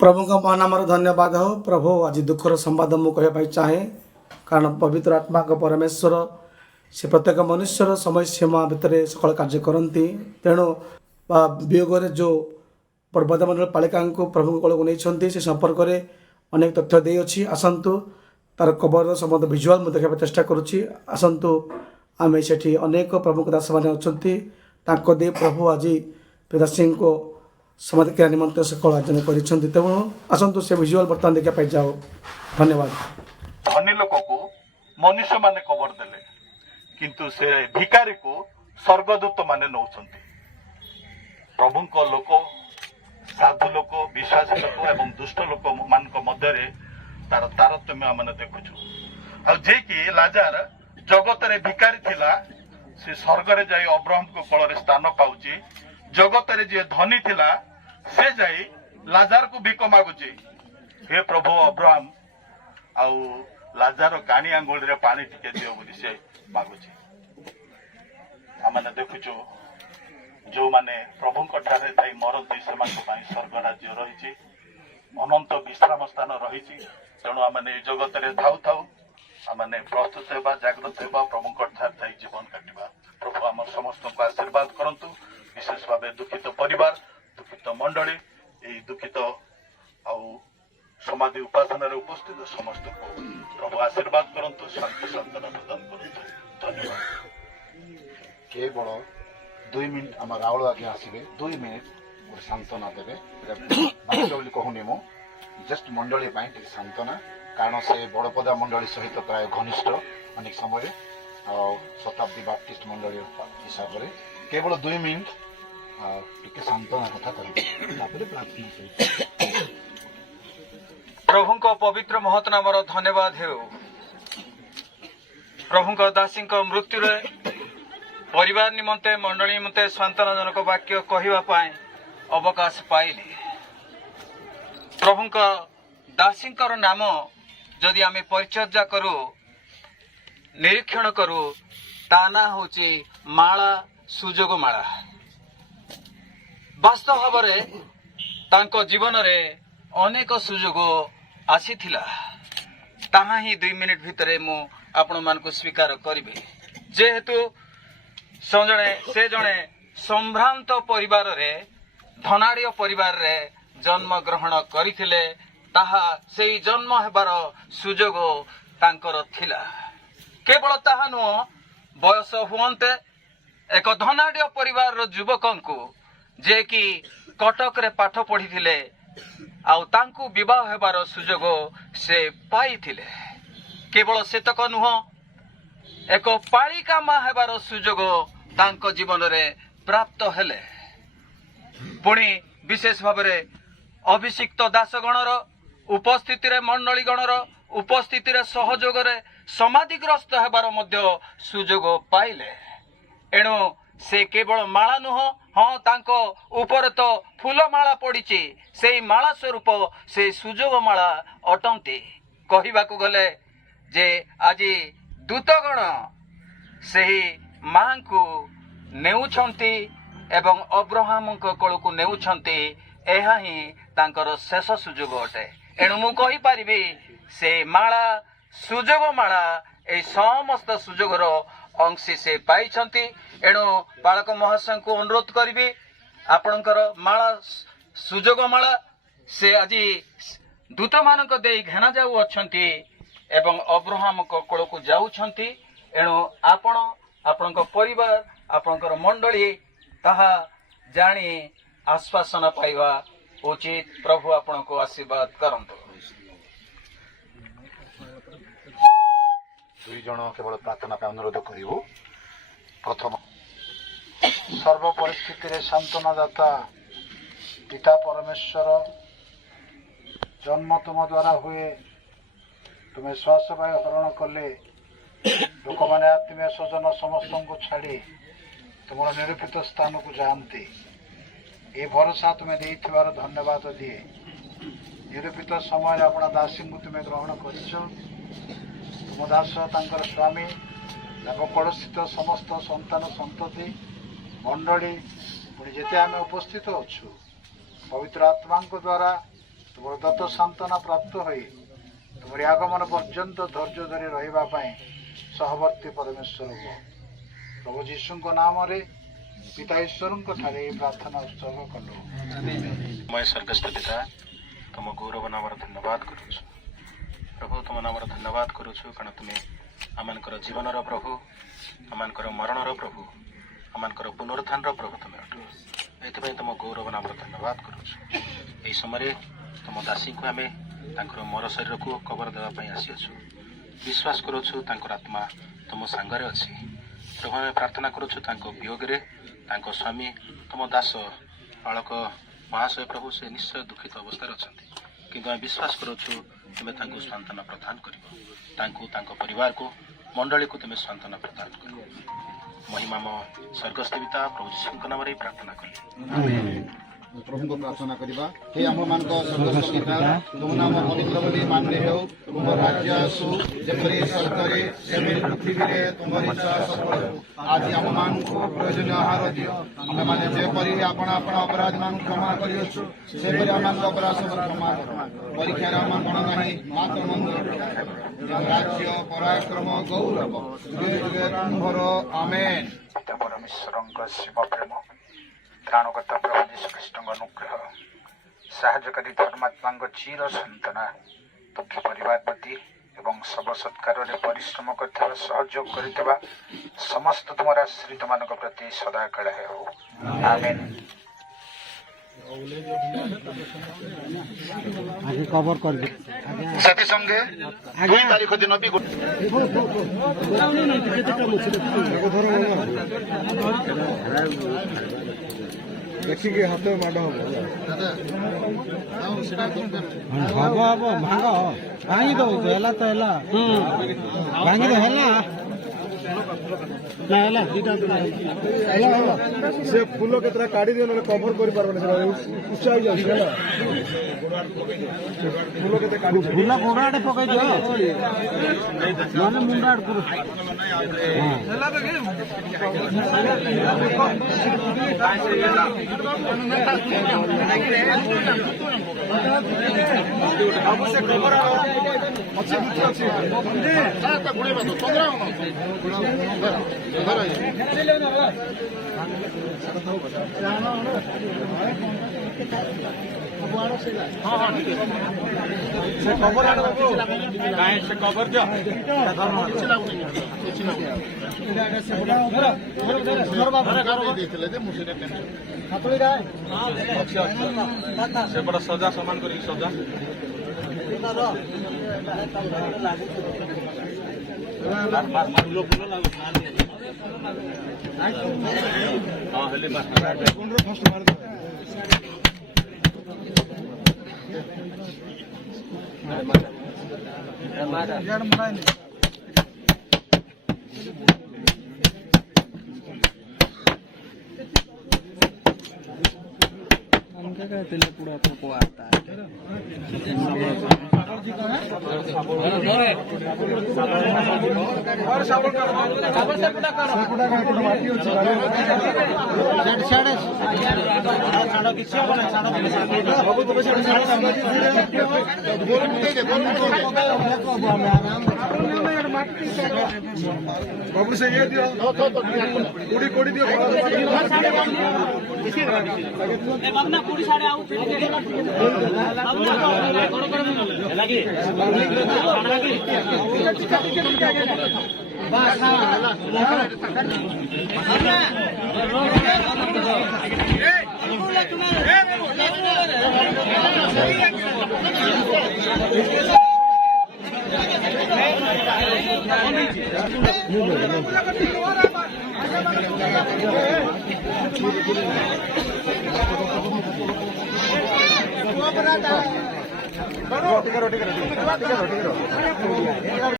प्रभु का महानाम धन्यवाद हो। प्रभु आज दुखर संवाद मुझे कहवाई चाहे कारण पवित्र आत्मा का परमेश्वर से प्रत्येक मनुष्यर समय सीमा भितर सकल कार्य करती तेणु वियोग जो पर्वतमंडल पालिका प्रभु कल को नहीं से संपर्क में अनेक तथ्य दे अच्छी आसतु तार कबर समस्त भिजुआल मुझे देखा चेष्टा करुँची आसतु आम से अनेक प्रभु दास मैंने अच्छा दे प्रभु आज पिताश्री को समाज क्रिया निमंत्रण सकल आयोजन कर तेणु आसतु से भिजुआल बर्तमान देखा जाओ। धन्यवाद। धनी लोक को मनुष्य माने कबर देले किंतु से भिकारी को स्वर्गदूत माने नौछंती। प्रभु को लोक साधु लोक विश्वासी लोक एवं दुष्ट लोक मान मध्य तार तारतम्य आम देखुचु जे कि लाजार जगत रे भिकारी थिला से स्वर्ग रे जाई अब्राहम को कोल स्थान पाउची। जगत रे जे धनी थिला से जाई लाजार को भिक मागुची। हे प्रभु अब्राहम आउ लाजार कानी आंगुल रे पानी टिके दियो बोली से मागुची। आमने देखुचु जो माने प्रभु ठारे थाई मरती से स्वर्ग राज्य रही अनंत विश्राम स्थान रही। तेणु आमने जगत रे थाउ थाउ आमने प्रस्तुत होगा जागृत होगा प्रभु ठार थाई जीवन काटिबा। प्रभु आम समस्त को आशीर्वाद करंतु विशेष भाव दुखित परिवार दुखित मंडली यही दुखित आउ समाधि उपासना उपस्थित समस्त को प्रभु आशीर्वाद करंतु शांति सांत्वना प्रदान करंतु। धन्यवाद। केवल 2 मिनिट आम राउल आगे आसवे 2 मिनिट गोटे सांत्वना देवे बाक्य बोली कहूनी मु जस्ट मंडली सांत्वना कारण से बड़पदा मंडली सहित प्राय घनिष्ठ अनेक समय शताब्दी बाप्टिस्ट मंडली हिसाब से केवल 2 मिनिट टिके सांत्वना कथा करें प्रार्थना प्रभु को पवित्र महत नाम धन्यवाद हो। प्रभु को दासी मृत्यु परिवार निमंते मंडली निमंते सांत्वनाजनक वाक्य कहवाई अवकाश पाइले। प्रभु दासी नाम जदि आम परिचर्या करू निरीक्षण करू ता ना हूँ माला सुजोग माला। वास्तव भाव जीवन में अनेक सुजोग आसीथिला ताहा ही 2 मिनिट भितर मु आपण मान को स्वीकार करी जेहेतु से जड़े संभ्रांत परिवार रे धनाढ़ परिवार रे जन्म ग्रहण करथिले ताहा सेही जन्म हेबार सुजोग तांकर थिला। केवल ताहा नुह बयस हुअन्ते एक धनाढ़ परिवार रो युवक को जे कि कटक रे पाठ पढ़ी थिले आउ तांकु विवाह हेबार सुजोग से पाइथिले। केवल सेतक नुह एक पालिका माँ हेबार सुजोग तांको जीवन रे प्राप्त हेले। पुणी विशेष भाव में अभिषिक्त दासगणर उपस्थिति रे मंडली गणर उपस्थिति रे सहयोग रे समाधिग्रस्त हेबार मध्य सुजोग पाइले। एणु से केवल माला नुह हाँ तांको ऊपर तो फूलमाला पड़ी से माला स्वरूप से सुजोग माला अटंती। कहवाकू गले जे आज दूतगण से माँ को नेउछंती एवं अब्राहम कोल को नेउछंती एहा ही तांकर शेष सुजोग अटे। एणु मु कहि परिबी से माला सुजोग माला ए समस्त सुजोगर अंशी से पाइछंती। एणु बालक महाशय को अनुरोध करी आपणकर माला सुजोग माला से आज दूत मानक दे घेना जाऊ अछंती एवं अब्राहम को कोल को जाउछंती। एणु आपण आपणक परिवार आपणकर मंडली ताहा जानी आश्वासन पाइबा उचित। प्रभु आपण को आशीर्वाद करंतु। 2 जन केवल प्रार्थना पे अनुरोध करू। प्रथम सर्व परिस्थिति रे सांत्वना दाता पिता परमेश्वर जन्म तुम द्वारा हुए तुम्हें श्वास वायु हरण कले लोक मैंने आत्मीय स्वजन समस्त को छाड़ी तुम निरूपित स्थान को जाती ये भरोसा तुम्हें देथिबार धन्यवाद दिए। निरूपित समय अपना दासी को तुम्हें ग्रहण कर तुम दास तांकर स्वामी नवकलस्थित समस्त संतान संतति मंडली पुणी जेते आम उपस्थित अच्छु पवित्र आत्मा द्वारा ତୁମର ଦତ୍ତ ସାନ୍ତ୍ୱନା ପ୍ରାପ୍ତ ହୋଇ ତୁମରି ଆଗମନ ପର୍ଯ୍ୟନ୍ତ ଧୈର୍ଯ୍ୟ ଧରି ରହିବା ପାଇଁ ସହବର୍ତ୍ତୀ ପରମେଶ୍ୱର ହୁଅ। ପ୍ରଭୁ ଯୀଶୁଙ୍କ ନାମରେ ପିତା ଈଶ୍ୱରଙ୍କ ଠାରେ ଏହି ପ୍ରାର୍ଥନା ଉତ୍ସର୍ଗ କଲୁ। मैं स्वर्गस्थ पिता तुम गौरव नामर धन्यवाद करुछु प्रभु तुम नामर धन्यवाद करुछु कारण तुम्हें आमनकर जीवनर प्रभु आमनकर मरणर प्रभु आमनकर पुनरुत्थानर प्रभु तुम्हें अटो एथि तुम गौरव नामर धन्यवाद करुछु। एही समय तुम दासी को आमे तांकर मर शरीर को कबर देवा पई आसीअछु विश्वास करुछु तांकर आत्मा तुम सांगरे अछि प्रभु आमे प्रार्थना करुछु तांको वियोग रे तांको स्वामी तुम दास बालक महाशय प्रभु से निश्चय दुखित अवस्था अच्छा किंतु आम विश्वास करुछु तुम्हें तांको सांत्वना प्रदान कर परिवार को मंडली को तुम्हें सांत्वना प्रदान कर महिमा मो स्वर्गस्थ पिता प्रभु यीशु नाम रे प्रार्थना कली। प्रभु को प्रार्थना करवा हे आम मान स्वर्गस्थ पिता तुम नाम पवित्र बोली मान्य हो तुम राज्य आसु जेपरि स्वर्गरे सेपरि पृथ्वी रे तुमर इच्छा सफल हो आज आम मान को प्रयोजन आहार दियो आमे माने जेपरि आपण आपण अपराध मान क्षमा करियो सेपरि आम मान अपराध सब क्षमा करो परीक्षा रे आम कोन नाही मात्र मंदिर राज्य पराक्रम गौरव युगे युगे तुम्हर आमेन। पिता परमेश्वरଙ୍କ शिव प्रेम त्राणकर्ता प्रभु यीशु ख्रीष्टଙ୍କ अनुग्रह साहाय्यकारी धर्मात्माଙ୍କ चिर सन्तना दुखी परिवार प्रति एवं सब सत्कार्य परिश्रम करथिबा सहयोग करथिबा समस्त तुमर आश्रित मानक प्रति सदा काल हो आमेन। आगे कवर कर दे साथी संगे 2 तारिख दिन भी देखिए हाथ में माड़ हम हब हब भांग भांगी दो हेला तो हेला भांगी दो हेला ना हेला दीटा से फूल केतरा काढ़ी दियो नले कवर करि पारबने से उच्चा हो जाई है फूल केते काढ़ी फूल कोगड़ाटे पकई दियो माने मुंडाड करू सजा सामान कर सजा पूरा को आता है बाबू से ये दियो कोड़ी कोड़ी दियो रोटी करो